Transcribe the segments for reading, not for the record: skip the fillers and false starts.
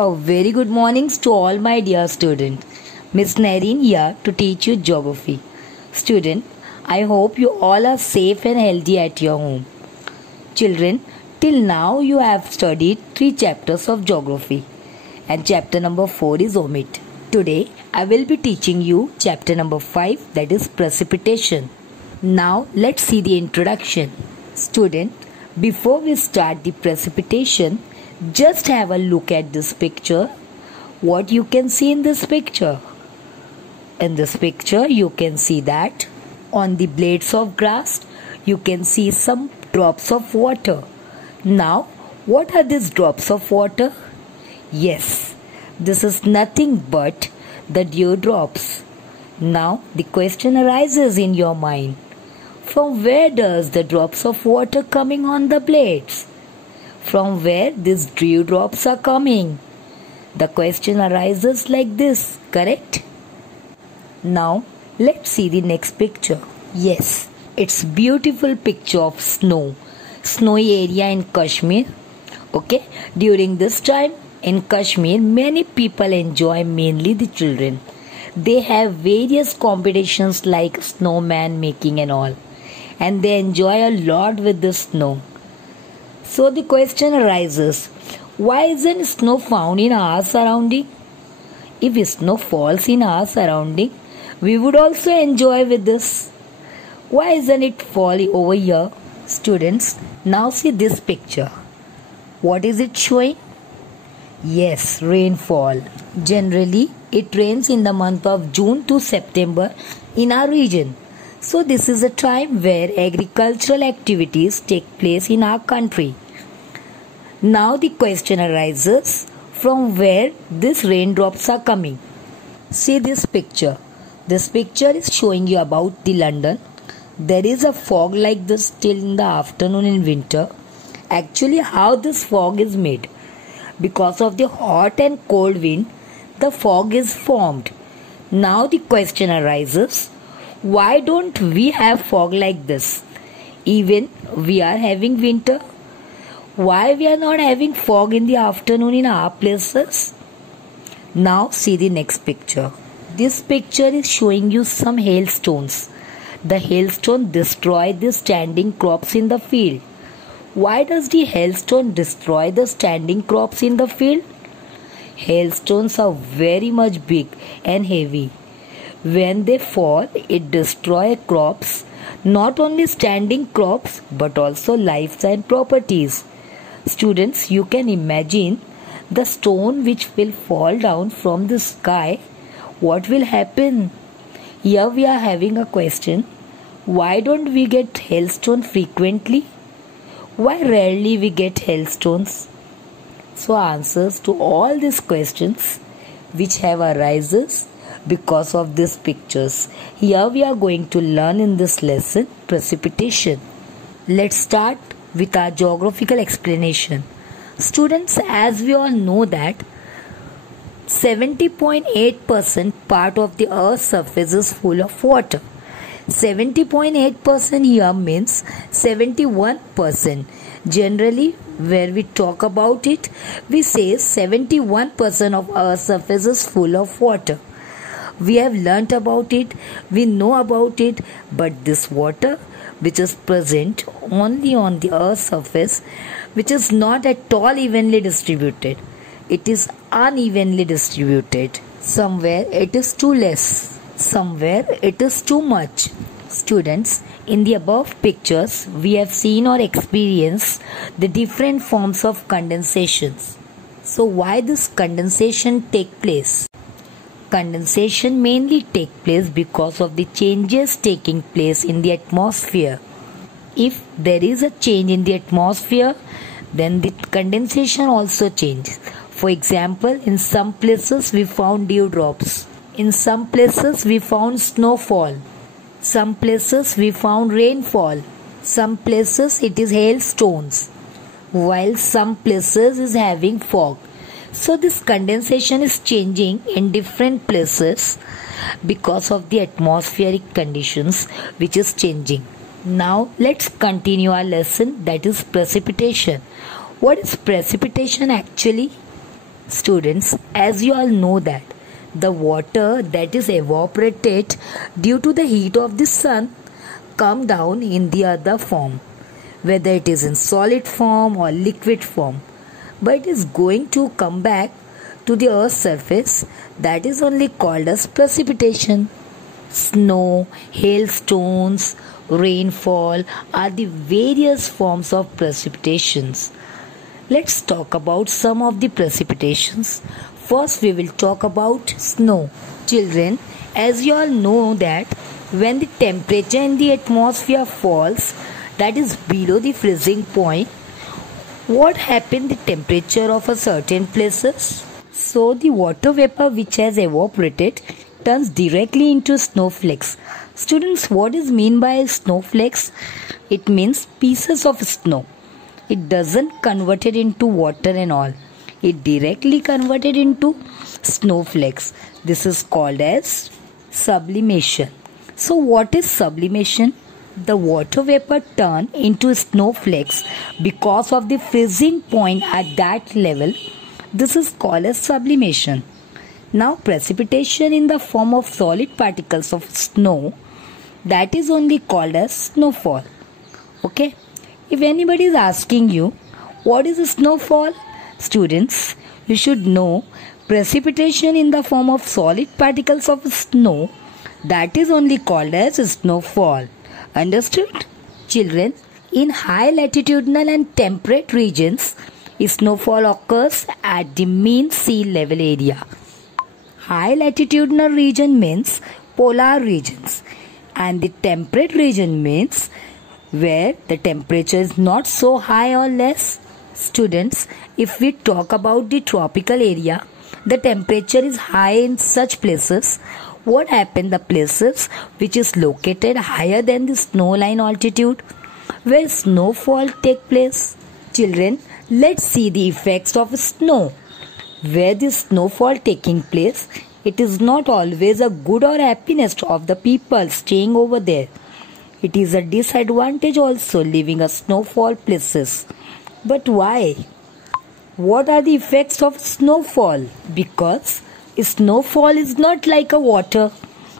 A very good mornings to all my dear students. Miss Nareen here to teach you geography. Student, I hope you all are safe and healthy at your home. Children, till now you have studied 3 chapters of geography and chapter number 4 is omit. Today I will be teaching you chapter number 5, that is precipitation. Now let's see the introduction. Student, before we start the precipitation, just have a look at this picture. What you can see in this picture? In this picture you can see that on the blades of grass you can see some drops of water. Now what are these drops of water? Yes, this is nothing but the dewdrops. Now the question arises in your mind. From where does the drops of water coming on the blades? From where these dewdrops are coming? The question arises like this, correct? Now let's see the next picture. Yes, it's beautiful picture of snowy area in Kashmir. Okay, during this time in Kashmir, many people enjoy, mainly the children. They have various competitions like snowman making and all, and they enjoy a lot with the snow. So the question arises, why isn't snow found in our surrounding? If snow falls in our surrounding, we would also enjoy with this. Why isn't it falling over here? Students, now see this picture. What is it showing? Yes, rainfall. Generally, it rains in the month of June to September in our region. So this is a time where agricultural activities take place in our country. Now the question arises, from where these raindrops are coming? See this picture. This picture is showing you about the London. There is a fog like this till in the afternoon in winter. Actually, how this fog is made? Because of the hot and cold wind, the fog is formed. Now the question arises, why don't we have fog like this? Even we are having winter. Why we are not having fog in the afternoon in our places? Now see the next picture. This picture is showing you some hailstones. The hailstone destroy the standing crops in the field. Why does the hailstone destroy the standing crops in the field? Hailstones are very much big and heavy. When they fall, it destroys crops, not only standing crops but also lives and properties. Students, you can imagine the stone which will fall down from the sky. What will happen? Here we are having a question. Why don't we get hailstone frequently? Why rarely we get hailstones? So answers to all these questions which have arises because of these pictures. Here we are going to learn in this lesson precipitation. Let's start with our geographical explanation. Students, as we all know that 70.8% part of the earth's surface is full of water. 70.8% here means 71%. Generally, where we talk about it, we say 71% of earth's surface is full of water. We have learnt about it, we know about it, but this water which is present only on the earth's surface, which is not at all evenly distributed. It is unevenly distributed. Somewhere it is too less, somewhere it is too much. Students, in the above pictures, we have seen or experienced the different forms of condensations. So why this condensation take place? Condensation mainly take place because of the changes taking place in the atmosphere. If there is a change in the atmosphere, then the condensation also changes. For example, in some places we found dewdrops. In some places we found snowfall. Some places we found rainfall. Some places it is hailstones. While some places is having fog. So this condensation is changing in different places because of the atmospheric conditions which is changing. Now let's continue our lesson, that is precipitation. What is precipitation actually? Students, as you all know that the water that is evaporated due to the heat of the sun come down in the other form, whether it is in solid form or liquid form, but it is going to come back to the earth's surface. That is only called as precipitation. Snow, hailstones, rainfall are the various forms of precipitations. Let's talk about some of the precipitations. First, we will talk about snow. Children, as you all know that when the temperature in the atmosphere falls, that is below the freezing point, what happens the temperature of a certain places? So the water vapor which has evaporated turns directly into snowflakes. Students, what is mean by snowflakes? It means pieces of snow. It doesn't convert it into water and all. It directly converted into snowflakes. This is called as sublimation. So what is sublimation? The water vapor turn into snowflakes because of the freezing point at that level. This is called as sublimation. Now precipitation in the form of solid particles of snow, that is only called as snowfall. Okay? If anybody is asking you what is a snowfall, students, you should know precipitation in the form of solid particles of snow, that is only called as snowfall. Understood? Children, in high latitudinal and temperate regions, snowfall occurs at the mean sea level area. High latitudinal region means polar regions, and the temperate region means where the temperature is not so high or less. Students, if we talk about the tropical area, the temperature is high in such places. What happen? The places which is located higher than the snow line altitude, where snowfall take place. Children, let's see the effects of snow. Where the snowfall taking place, it is not always a good or happiness of the people staying over there. It is a disadvantage also living a snowfall places. But why? What are the effects of snowfall? Because snowfall is not like a water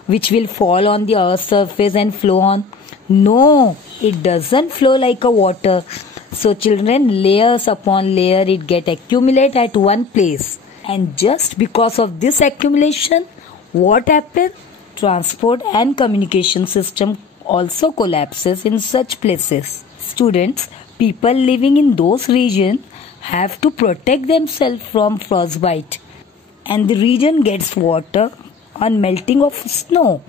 which will fall on the earth's surface and flow on. No, it doesn't flow like a water. So children, layers upon layer it get accumulate at one place. And just because of this accumulation, what happens? Transport and communication system also collapses in such places. Students, people living in those regions have to protect themselves from frostbite. And the region gets water on melting of snow.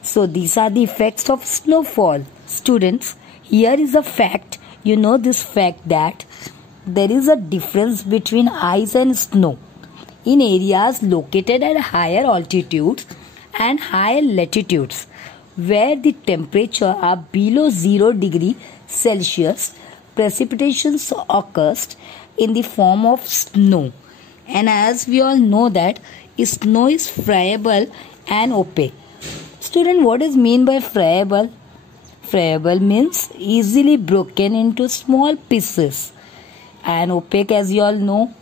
So these are the effects of snowfall. Students, here is a fact. You know this fact that there is a difference between ice and snow in areas located at higher altitudes and higher latitudes, where the temperature are below 0 degree Celsius. Precipitations occurs in the form of snow. And as we all know that snow is friable and opaque. Student, what is mean by friable? Friable means easily broken into small pieces. And opaque, as you all know,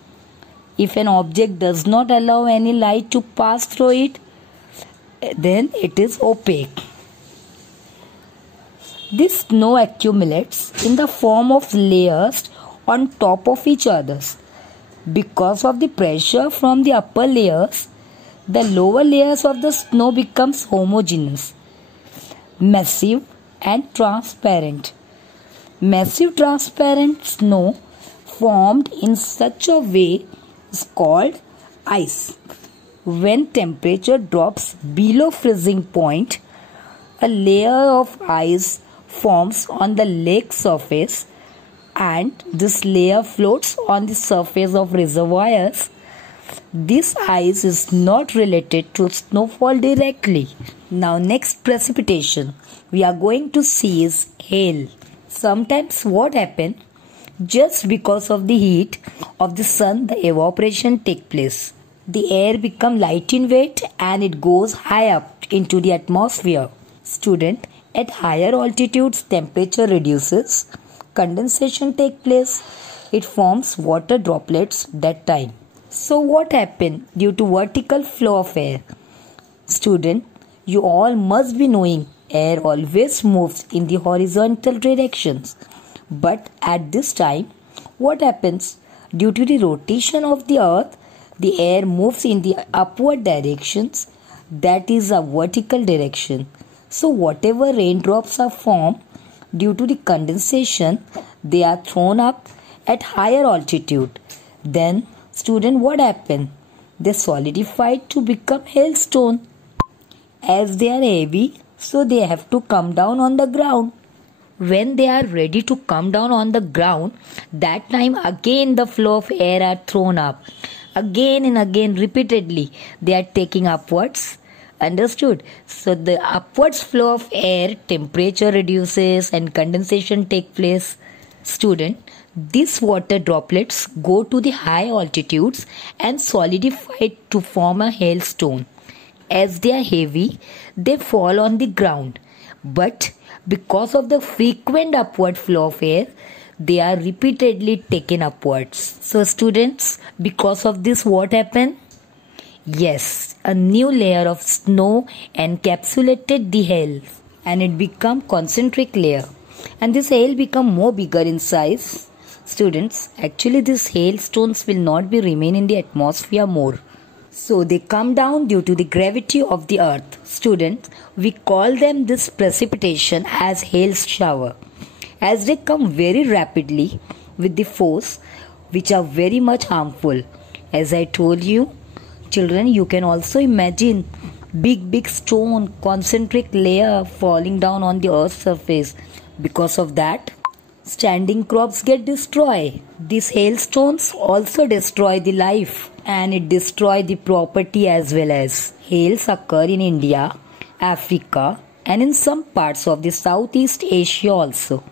if an object does not allow any light to pass through it, then it is opaque. This snow accumulates in the form of layers on top of each other. Because of the pressure from the upper layers, the lower layers of the snow becomes homogeneous, massive and transparent. Massive transparent snow formed in such a way is called ice. When temperature drops below freezing point, a layer of ice forms on the lake surface, and this layer floats on the surface of reservoirs. This ice is not related to snowfall directly. Now next precipitation we are going to see is hail. Sometimes what happens? Just because of the heat of the sun, the evaporation take place. The air become light in weight and it goes high up into the atmosphere. Student, at higher altitudes temperature reduces, condensation take place. It forms water droplets that time. So what happened due to vertical flow of air? Student, you all must be knowing air always moves in the horizontal directions. But at this time, what happens? Due to the rotation of the earth, the air moves in the upward directions, that is a vertical direction. So whatever raindrops are formed due to the condensation, they are thrown up at higher altitude. Then, student, what happened? They solidified to become hailstone. As they are heavy, so they have to come down on the ground. When they are ready to come down on the ground, that time again the flow of air are thrown up. Again and again repeatedly they are taking upwards. Understood? So the upwards flow of air, temperature reduces and condensation take place. Student, these water droplets go to the high altitudes and solidify to form a hailstone. As they are heavy, they fall on the ground. But because of the frequent upward flow of air, they are repeatedly taken upwards. So students, because of this, what happened? Yes, a new layer of snow encapsulated the hail and it became concentric layer. And this hail become more bigger in size. Students, actually these hailstones will not be remain in the atmosphere more. So they come down due to the gravity of the earth. Students, we call them this precipitation as hail shower. As they come very rapidly with the force which are very much harmful. As I told you, children, you can also imagine big stone concentric layer falling down on the earth's surface. Because of that, standing crops get destroyed. These hailstones also destroy the life and it destroy the property as well as. Hails occur in India, Africa and in some parts of the Southeast Asia also.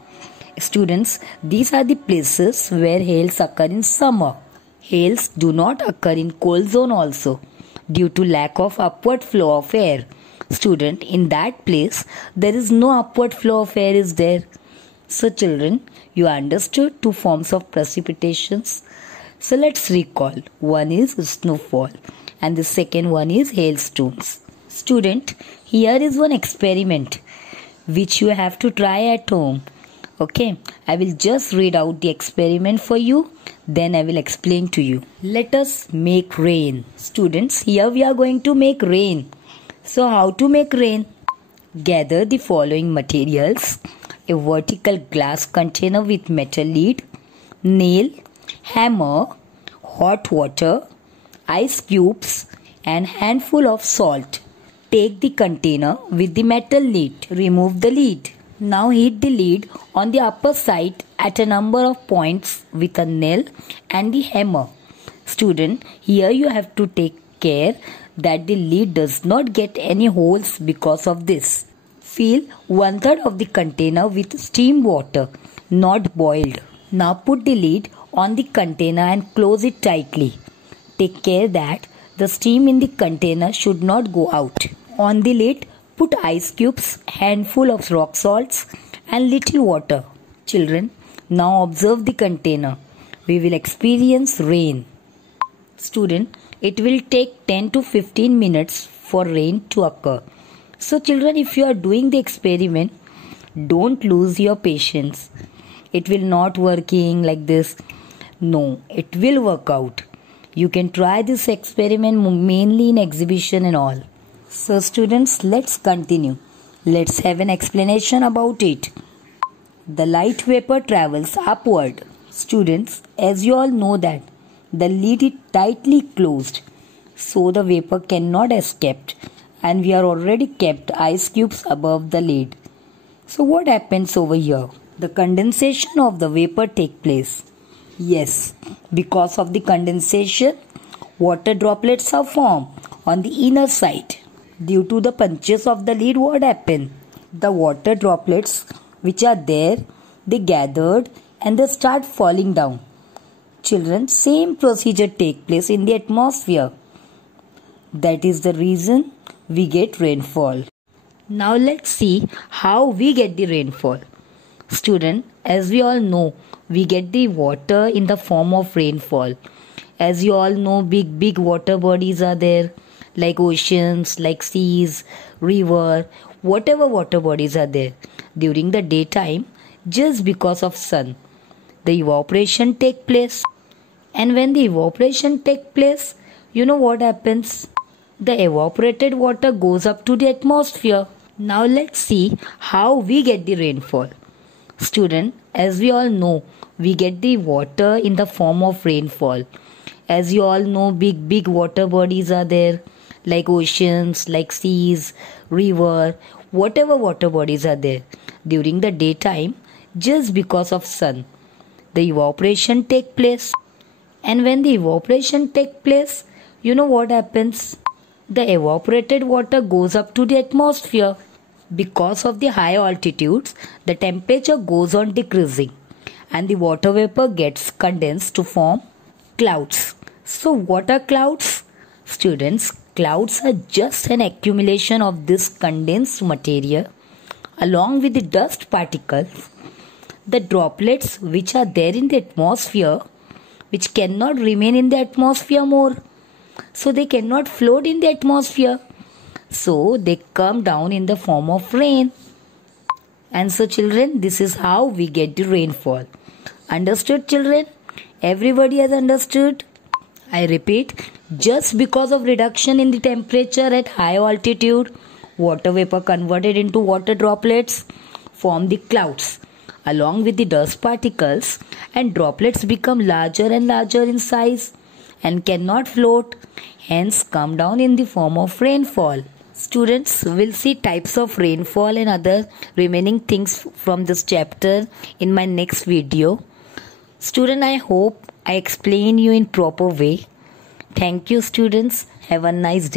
Students, these are the places where hails occur in summer. Hails do not occur in cold zone also due to lack of upward flow of air. Student, in that place there is no upward flow of air is there. So children, you understood two forms of precipitations. So let's recall. One is snowfall and the second one is hailstones. Student, here is one experiment which you have to try at home. Okay, I will just read out the experiment for you, then I will explain to you. Let us make rain. Students, here we are going to make rain. So how to make rain? Gather the following materials: a vertical glass container with metal lid, nail, hammer, hot water, ice cubes and handful of salt. Take the container with the metal lid. Remove the lid. Now heat the lid on the upper side at a number of points with a nail and the hammer. Student, here you have to take care that the lid does not get any holes because of this. Fill 1/3 of the container with steam water, not boiled. Now put the lid on the container and close it tightly. Take care that the steam in the container should not go out. On the lid, put ice cubes, handful of rock salts and little water. Children, now observe the container. We will experience rain. Student, it will take 10 to 15 minutes for rain to occur. So children, if you are doing the experiment, don't lose your patience. It will not working like this. No, it will work out. You can try this experiment mainly in exhibition and all. So students, let's continue. Let's have an explanation about it. The light vapor travels upward. Students, as you all know that the lid is tightly closed, so the vapor cannot escape, and we are already kept ice cubes above the lid. So what happens over here? The condensation of the vapor take place. Yes, because of the condensation, water droplets are formed on the inner side. Due to the punches of the lid, what happened? The water droplets which are there, they gathered and they start falling down. Children, same procedure take place in the atmosphere. That is the reason we get rainfall. Now let's see how we get the rainfall. Student, as we all know, we get the water in the form of rainfall. As you all know, big water bodies are there, like oceans, like seas, river, whatever water bodies are there. During the daytime, just because of sun, the evaporation take place. And when the evaporation take place, you know what happens? The evaporated water goes up to the atmosphere. Now let's see how we get the rainfall. Student, as we all know, we get the water in the form of rainfall. As you all know, big water bodies are there, like oceans, like seas, river, whatever water bodies are there. During the daytime, just because of sun, the evaporation take place. And when the evaporation take place, you know what happens? The evaporated water goes up to the atmosphere. Because of the high altitudes, the temperature goes on decreasing and the water vapor gets condensed to form clouds. So what are clouds? Students, clouds are just an accumulation of this condensed material along with the dust particles, the droplets which are there in the atmosphere, which cannot remain in the atmosphere more. So they cannot float in the atmosphere. So they come down in the form of rain. And so children, this is how we get the rainfall. Understood children? Everybody has understood? I repeat, just because of reduction in the temperature at high altitude, water vapor converted into water droplets form the clouds along with the dust particles, and droplets become larger and larger in size and cannot float, hence come down in the form of rainfall. Students will see types of rainfall and other remaining things from this chapter in my next video. Student, I hope I explain you in proper way. Thank you students. Have a nice day.